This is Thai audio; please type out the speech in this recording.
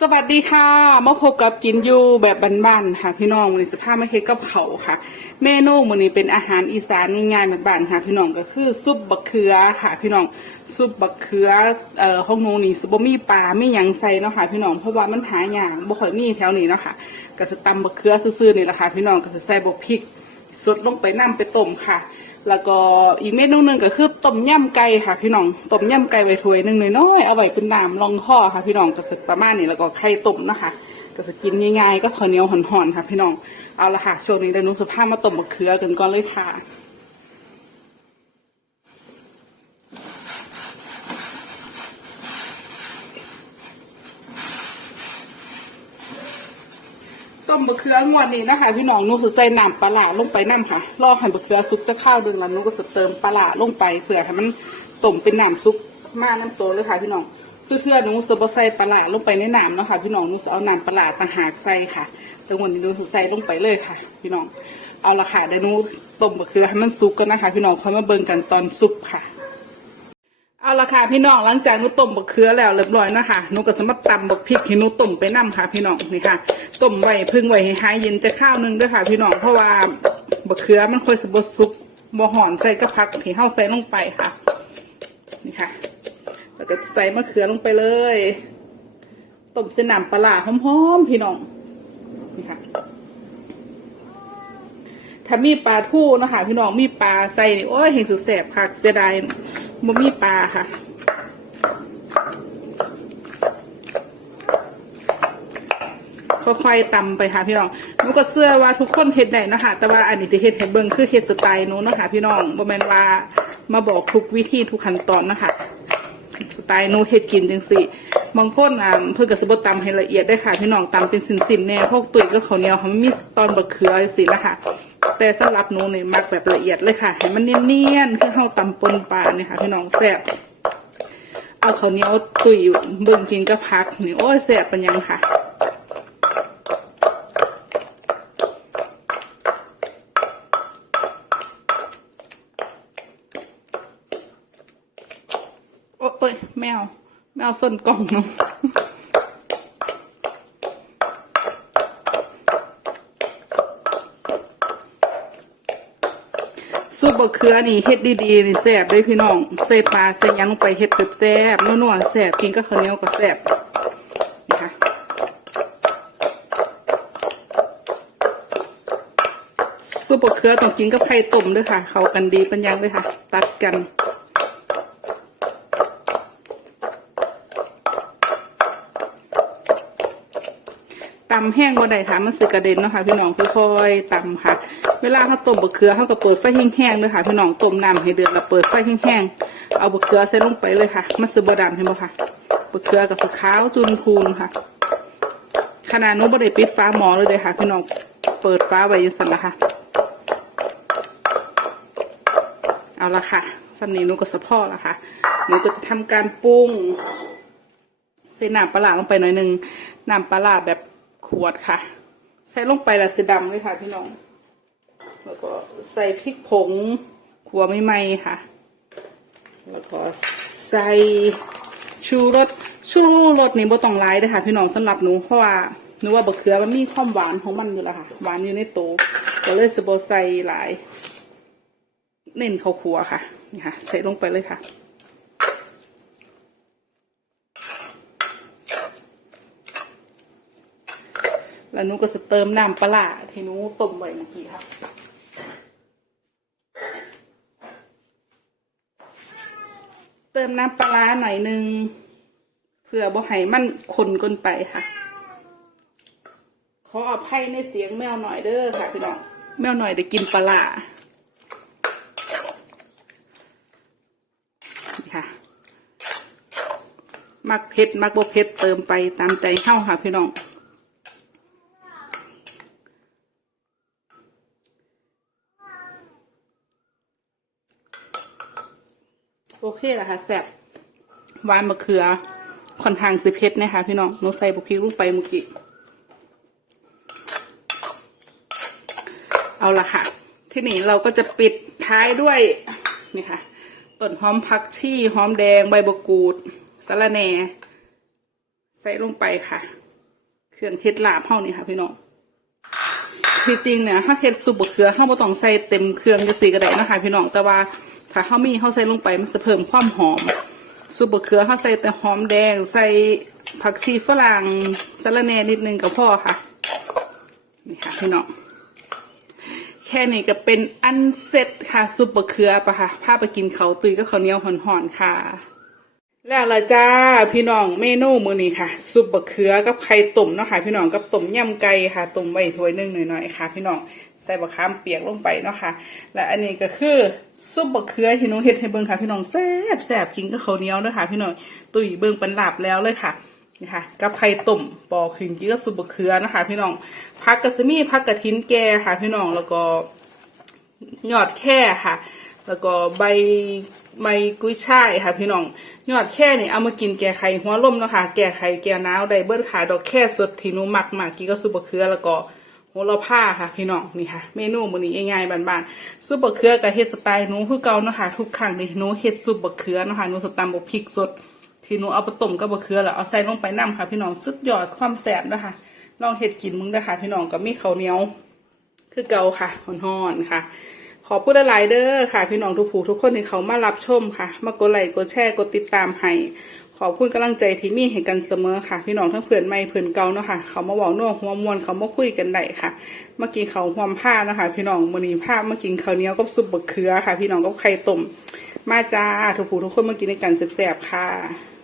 สวัสดีค่ะมาพบกับกินยูแบบบ้านๆค่ะ พี่น้องวันนี้สภาพมาเฮ็ดกับเขาค่ะ เมนูมื้อนี้เป็นอาหารอีสานง่ายๆบ้านๆค่ะ พี่น้องก็คือซุปบักเขือค่ะ พี่น้องซุปบักเขือเอ่อห้องนูนี่สิบ่มีปลาไม่หยังใส่เนาะค่ะ พี่น้องเพราะว่ามันหายากบ่ค่อยมีแถวนี้เนาะค่ะก็สิตำบักเขือซื่อๆนี่แหละค่ะ พี่น้องก็สิใส่บักพริกสดลงไปน้ำไปต้มค่ะ แล้วก็อีกเมนูหนึ่งก็คือต้มยำไก่ค่ะ พี่น้องต้มยำไก่ไว้ถ้วยหนึ่งน้อยเอาไว้เป็นน้ำรองข้อค่ะ พี่น้องก็สึกประมาณนี้แล้วก็ไข่ต้มนะคะก็จะกินง่ายๆก็ข้าวเหนียวห่อนๆค่ะ พี่น้องเอาละค่ะช่วงนี้เดี๋ยวหนุสภาพมาต้มมะเขือกันก่อนเลยค่ะ ต้มบะเขืองวดนี้นะคะพี่น้องนูจะใส่น้ำปลาลงไปน้ำค่ะ รอให้บะเขือซุกจะข้าวดึงแล้วหนูก็จะเติมปลาลงไปเพื่อให้มันต้มเป็นน้ำซุปมาน้ำโตเลยค่ะพี่น้องซื้อเทื่อหนูจะบ่ใส่ปลาลงไปในน้ำเนาะค่ะพี่น้องนูจะเอาน้ำปลาลาต่างหากใส่ค่ะแต่วันนี้หนูจะใส่ลงไปเลยค่ะ พี่น้องเอาละค่ะเดี๋ยวหนูต้มบะเขือให้มันสุกกันนะคะ พี่น้องค่อยมาเบิ่งกันตอนสุกค่ะ เอาละค่ะพี่น้องหลังจากหนูต้มบักเขือแล้วเรียบร้อยนะคะหนูก็สามารถตำบักพริกให้หนูต้มไปน้ำค่ะ พี่น้องนี่ค่ะต้มไว้พึ่งไว้ให้หายเย็นจะข้าวหนึงด้วยค่ะ พี่น้องเพราะว่าบักเขือมันค่อยสบดซุปบ่หอนใส่กระพักที่เฮาใส่ลงไปค่ะ นี่ค่ะ แล้วก็ใส่มะเขือลงไปเลยต้มเส้นน้ำปลาหอมๆพี่น้องนี่ค่ะถ้ามีปลาทู่นะคะพี่น้องมีปลาใส่นี่โอ้ยเห็นสุดแสบค่ะเสียดาย บ่มีปลาค่ะ ค่อยๆตำไปค่ะ พี่น้องหนูก็เชื่อว่าทุกคนเฮ็ดได้นะคะแต่ว่าอันนี้ที่เฮ็ดให้เบิ่งคือเฮ็ดสไตล์หนูนะคะพี่น้องบ่แม่นว่ามาบอกทุกวิธีทุกขั้นตอนนะคะสไตล์หนูเฮ็ดกินจังซี่บางคนอะเพิ่นก็สิบ่ตำให้ละเอียดได้ค่ะ พี่น้องตำเป็นสินๆแน่พวกตุ๋ยก็ข้าวเหนียวค่ะมันมีตอนบักเขือจังซี่นะคะ แต่สำหรับหนูนี่มักแบบละเอียดเลยค่ะให้มันเนียนๆคือเฮาตำปนปลาเนี่ยค่ะพี่น้องแซ่บเอาข้าวเหนียวตุ๋ยเบิ่งกินกับผักนี่โอ้ยแซ่บเป็นหยังค่ะโอ้ยแมว แมวส้นกล่องเนาะ ซุปบะเขือนี่เฮ็ดดีๆนี่แซ่บเลยพี่น้องใส่ปลาใส่ยังลงไปเฮ็ดแซ่บๆนัวๆแซ่บกินกับข้าวเหนียวก็แซ่บนะคะซุปบะเขือต้องกินกับไข่ต้มด้วยค่ะ เข้ากันดีเป็นยังเลยค่ะ ตัดกัน ตำแห้งบ่ได้ค่ะมันสึกกระเด็นเนาะค่ะพี่น้องค่อยๆตำค่ะ เวลาเขาต้มบะเขือเขาก็เปิดไฟแห้งๆเลยค่ะพี่น้องต้มน้ำให้เดือดแล้วเปิดไฟแห้งๆเอาบะเขือใส่ลงไปเลยค่ะ มันสึบดำเห็นบ่ค่ะบะเขือกับสขาวจุนพูนค่ะ ขนาดนู้นบ่ได้ปิดฟ้าหมอเลยเลยค่ะ พี่น้องเปิดฟ้าไว้ยังสั่นละค่ะ เอาละค่ะสำนีหนูก็สะพอละค่ะหนูก็จะทำการปรุงใส่น้ำปลาร้าลงไปหน่อยหนึ่งน้ำปลาร้าแบบ ขวดค่ะ ใส่ลงไปละสีดำเลยค่ะ พี่น้อง แล้วก็ใส่พริกผงขัวไม่ไหมค่ะ แล้วก็ใส่ชูรสชูรสนี่บ่ต้องหลายเลยค่ะ พี่น้องสำหรับหนูเพราะว่าหนูว่าบะเขือมันมีความหวานของมันอยู่แล้วค่ะ หวานอยู่ในโตก็เลยสบใส่หลาย เน้นข้าวคั่วค่ะนี่ค่ะ ใส่ลงไปเลยค่ะ แล้วนูก็จะเติมน้ำปลาที่นูต้มไว้เมื่อกี้ค่ะเติมน้ำปลาหน่อยนึงเพื่อบ่ให้มันคนเกินไปค่ะ ขออภัยในเสียงแมวหน่อยเด้อค่ะพี่น้องแมวหน่อยได้กินปลาค่ะมักเผ็ดมักบ่เผ็ดเติมไปตามใจเข้าค่ะพี่น้อง โอเคแล้วค่ะแซ่บหวานมะเขือค่อนข้างสิเผ็ดนะคะพี่น้องหนูใส่บุพริกลงไปเมื่อกี้เอาละค่ะ ที่นี่เราก็จะปิดท้ายด้วยนี่ค่ะต้นหอมผักชีหอมแดงใบมะกูดสะระแหน่ ใส่ลงไปค่ะ เครื่องเฮ็ดลาบเฮานี่ค่ะพี่น้องที่จริงเนี่ยถ้าเฮ็ดซุปบะเขือเฮาบ่ต้องใส่เต็มเครื่องจังซี่ก็ไดนะคะพี่น้องแต่ว่า ถ้าเฮามีเฮาใส่ลงไปมันจะเพิ่มความหอมซุปบะเขือเฮาใส่แต่หอมแดง ใส่ผักชีฝรั่งสะระแหน่นิดนึงก็พอค่ะนี่ค่ะพี่น้องแค่นี้ก็เป็นอันเสร็จค่ะซุปบะเขือปะค่ะพาไปกินเขาตุยก็ข้าวเหนียวห่อนๆค่ะ แล้วละจ้าพี่น้องเมนูมือนี้ค่ะซุปบะเขือกับไข่ต้มเนาะค่ะ พี่น้องกับต้มยำไก่ค่ะต้มไว้ถ้วยหนึงหน่อยๆค่ะ พี่น้อง ใส่บะขามเปียกลงไปเนาะค่ะ และอันนี้ก็คือซุปบะเขือที่หนูเฮ็ดให้เบิ่งค่ะ พี่น้องแซ่บแซ่บกินกับข้าวเหนียวเด้อค่ะ พี่น้องตุ๋ยเบิ่งเป็นหลาบแล้วเลยค่ะนี่ค่ะกับไข่ต้มปอกขึ้นกินกับซุปบะเขือนะคะ พี่น้องผักกระสมีผักกระถินแก่ค่ะ พี่น้องแล้วก็ยอดแค่ค่ะ แล้วก็ใบใบกุ้ยช่ายค่ะ พี่น้องยอดแค่นี่เอามากินแก้ไข่หัวลมเนาะค่ะแก้ไข่แก้หนาวได้เบิ้ลค่ะดอกแค่สดที่หนูมักมากกินก็ซุปบะเขือแล้วก็ หระพาค่ะพี่น้องนี่ค่ะ เมนูมื้อนี้ง่ายๆบานๆซุปบะเขือกับเฮ็ดสไตล์หนูคือเก่าเนาะค่ะทุกครั้งที่หนูเฮ็ดซุปบะเขือเนาะค่ะหนูสตำบกพริกสด ที่หนูเอาไปต้มกับบะเขือแล้วเอาใส่ลงไปน้ำค่ะ พี่น้องสุดยอดความแซ่บเนาะค่ะลองเฮ็ดกินมึงเด้อค่ะ พี่น้องก็มีข้าวเหนียว คือเก่าค่ะห่อนๆค่ะ ขอพูดหลายเด้อค่ะ พี่น้องทุกผู้ทุกคนที่เขามารับชมค่ะ มากดไลค์กดแชร์กดติดตามให้ ขอบคุณกำลังใจที่มีให้กันเสมอค่ะ พี่น้องทั้งเพื่อนใหม่เพื่อนเก่าเนาะค่ะ เขามาบอกนัวหัวมวนเขามาคุยกันได้ค่ะเมื่อกี้เขาหวมผ้านะคะ พี่น้องมื้อนี้ผ้าเมื่อกี้เขาเนี้ยวกับซุปบะเขือค่ะ พี่น้องก็ไข่ต้มมาจ้าทุกผู้ทุกคนเมื่อกี้ในการแสบๆค่ะ